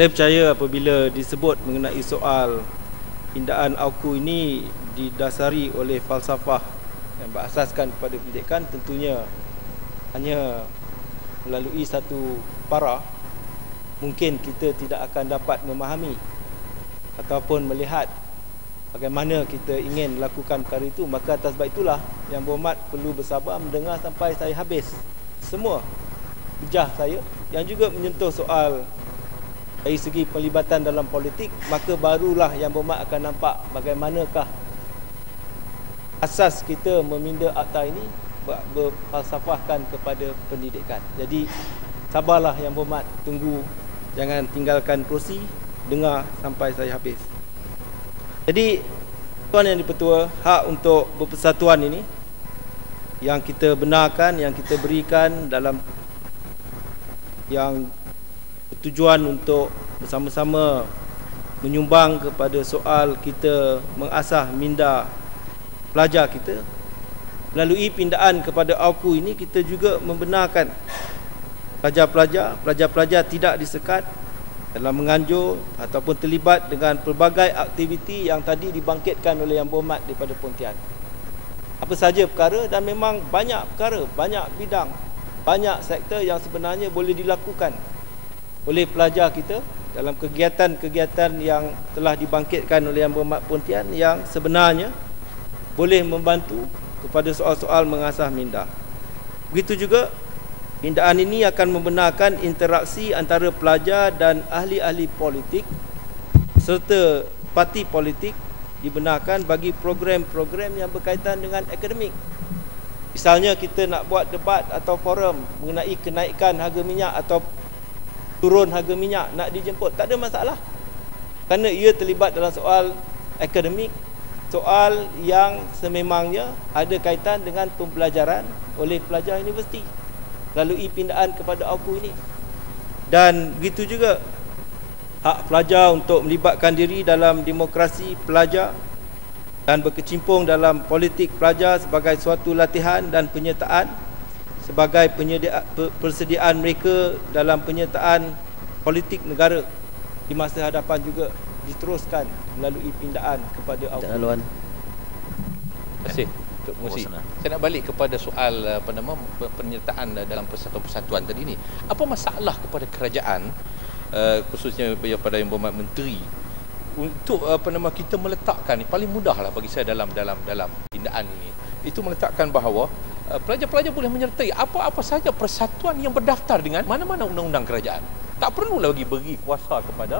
Saya percaya apabila disebut mengenai soal pindaan AUKU ini didasari oleh falsafah yang berasaskan kepada pendidikan, tentunya hanya melalui satu para mungkin kita tidak akan dapat memahami ataupun melihat bagaimana kita ingin lakukan perkara itu. Maka atas sebab itulah Yang Berhormat perlu bersabar mendengar sampai saya habis semua hujah saya yang juga menyentuh soal dari segi pelibatan dalam politik. Maka barulah Yang Berhormat akan nampak bagaimanakah asas kita meminda akta ini berfalsafahkan kepada pendidikan. Jadi sabarlah Yang Berhormat, tunggu, jangan tinggalkan kerusi, dengar sampai saya habis. Jadi Tuan Yang di-Pertua, hak untuk berpersatuan ini yang kita benarkan, yang kita berikan dalam yang bertujuan untuk bersama-sama menyumbang kepada soal kita mengasah minda pelajar kita. Melalui pindaan kepada AUKU ini, kita juga membenarkan pelajar-pelajar tidak disekat dalam menganjur ataupun terlibat dengan pelbagai aktiviti yang tadi dibangkitkan oleh Yang Berhormat daripada Pontian. Apa saja perkara, dan memang banyak perkara, banyak bidang, banyak sektor yang sebenarnya boleh dilakukan oleh pelajar kita dalam kegiatan-kegiatan yang telah dibangkitkan oleh Yang Berhormat Pontian, yang sebenarnya boleh membantu kepada soal-soal mengasah minda. Begitu juga pindaan ini akan membenarkan interaksi antara pelajar dan ahli-ahli politik serta parti politik dibenarkan bagi program-program yang berkaitan dengan akademik. Misalnya kita nak buat debat atau forum mengenai kenaikan harga minyak atau turun harga minyak, nak dijemput, tak ada masalah. Kerana ia terlibat dalam soal akademik, soal yang sememangnya ada kaitan dengan pembelajaran oleh pelajar universiti melalui pindaan kepada AUKU ini. Dan begitu juga hak pelajar untuk melibatkan diri dalam demokrasi pelajar dan berkecimpung dalam politik pelajar sebagai suatu latihan dan penyertaan sebagai persediaan mereka dalam penyertaan politik negara di masa hadapan juga diteruskan melalui pindaan kepada AUKU. Terima kasih. Saya nak balik kepada soal penyertaan dalam persatuan-persatuan tadi ni. Apa masalah kepada kerajaan, khususnya pada Yang Berhormat Menteri, untuk kita meletakkan ni, paling mudahlah bagi saya dalam pindaan ini, itu meletakkan bahawa pelajar-pelajar boleh menyertai apa-apa saja persatuan yang berdaftar dengan mana-mana undang-undang kerajaan. Tak perlu lagi beri kuasa kepada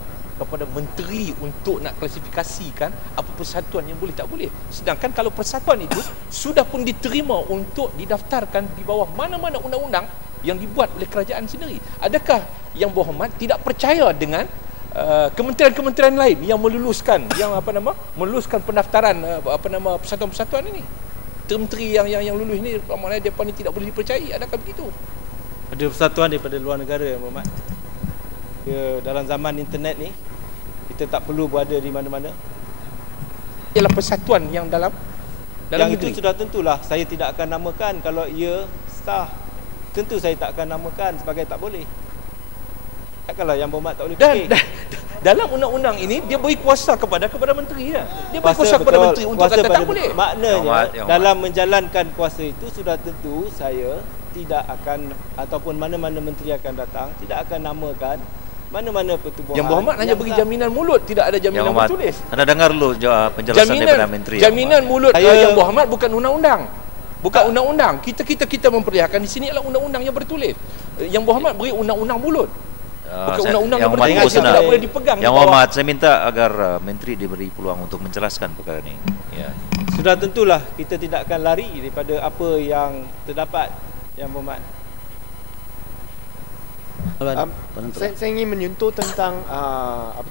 menteri untuk nak klasifikasikan apa persatuan yang boleh tak boleh. Sedangkan kalau persatuan itu sudah pun diterima untuk didaftarkan di bawah mana-mana undang-undang yang dibuat oleh kerajaan sendiri, adakah Yang Berhormat tidak percaya dengan kementerian-kementerian lain yang meluluskan meluluskan pendaftaran persatuan-persatuan ini? Menteri yang lulus ni maknanya depa ni tidak boleh dipercayai, adakah begitu? Ada persatuan daripada luar negara, Yang Berhormat. Dalam zaman internet ni kita tak perlu berada di mana-mana. Ialah persatuan yang dalam yang negeri. Itu sudah tentulah saya tidak akan namakan. Kalau ia sah, tentu saya tak akan namakan sebagai tak boleh. Takkanlah Yang Berhormat tak boleh fikir. Dalam undang-undang ini dia beri kuasa kepada menteri ya. Dia beri kuasa kepada menteri untuk kata tak boleh. Maknanya dalam menjalankan kuasa itu sudah tentu saya tidak akan, ataupun mana-mana menteri akan datang, tidak akan namakan mana-mana pertubuhan. Yang Berhormat hanya beri jaminan mulut, tidak ada jaminan bertulis. Anda dengar dulu penjelasan daripada menteri. Jaminan mulut Yang Berhormat bukan undang-undang. Bukan undang-undang. Kita memperlihatkan di sini adalah undang-undang yang bertulis. Yang Berhormat beri undang-undang mulut. Bukan undang-undang yang bertulis yang tidak boleh dipegang. Yang Berhormat, saya minta agar menteri diberi peluang untuk menjelaskan perkara ini. Ya. Sudah tentulah kita tidak akan lari daripada apa yang terdapat, Yang Berhormat. Saya ingin menyentuh tentang apa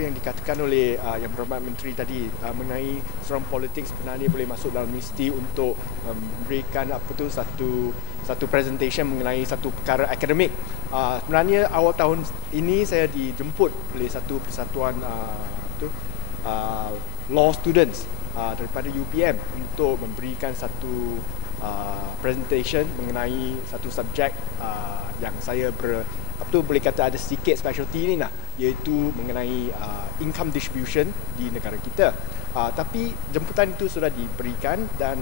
yang dikatakan oleh Yang Berhormat Menteri tadi mengenai seorang politik sebenarnya boleh masuk dalam universiti untuk memberikan satu presentation mengenai satu perkara akademik. Sebenarnya awal tahun ini saya dijemput oleh satu persatuan law students daripada UPM untuk memberikan satu presentation mengenai satu subjek yang saya tu boleh kata ada sedikit specialty ni lah, iaitu mengenai income distribution di negara kita. Tapi jemputan itu sudah diberikan dan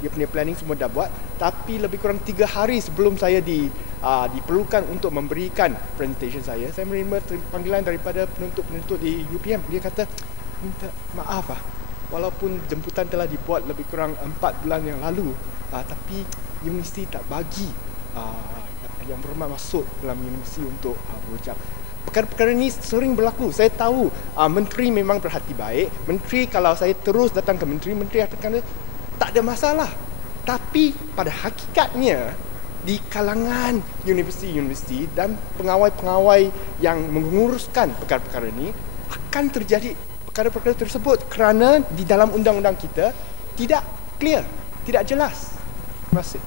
dia punya planning semua dah buat, tapi lebih kurang 3 hari sebelum saya diperlukan untuk memberikan presentation saya menerima panggilan daripada penuntut-penuntut di UPM. Dia kata, minta maaf walaupun jemputan telah dibuat lebih kurang 4 bulan yang lalu, tapi universiti tak bagi Yang Berhormat masuk dalam universiti untuk berucap. Perkara-perkara ini sering berlaku. Saya tahu menteri memang berhati baik. Menteri, kalau saya terus datang ke menteri akan kata tak ada masalah. Tapi pada hakikatnya di kalangan universiti-universiti dan pengawai-pengawai yang menguruskan perkara-perkara ini akan terjadi perkara-perkara tersebut kerana di dalam undang-undang kita tidak clear, tidak jelas. Terima kasih.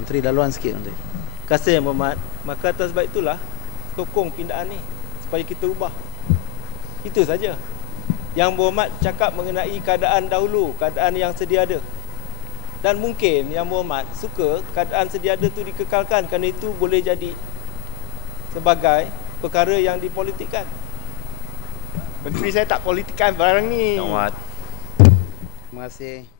Menteri laluan sikit Menteri. Terima kasih Yang Berhormat. Maka atas sebab itulah sokong pindaan ni supaya kita ubah. Itu saja. Yang Berhormat cakap mengenai keadaan dahulu, keadaan yang sedia ada. Dan mungkin Yang Berhormat suka keadaan sedia ada tu dikekalkan, kerana itu boleh jadi sebagai perkara yang dipolitikkan. Menteri saya tak politikkan barang ni. Yang Berhormat. Terima kasih.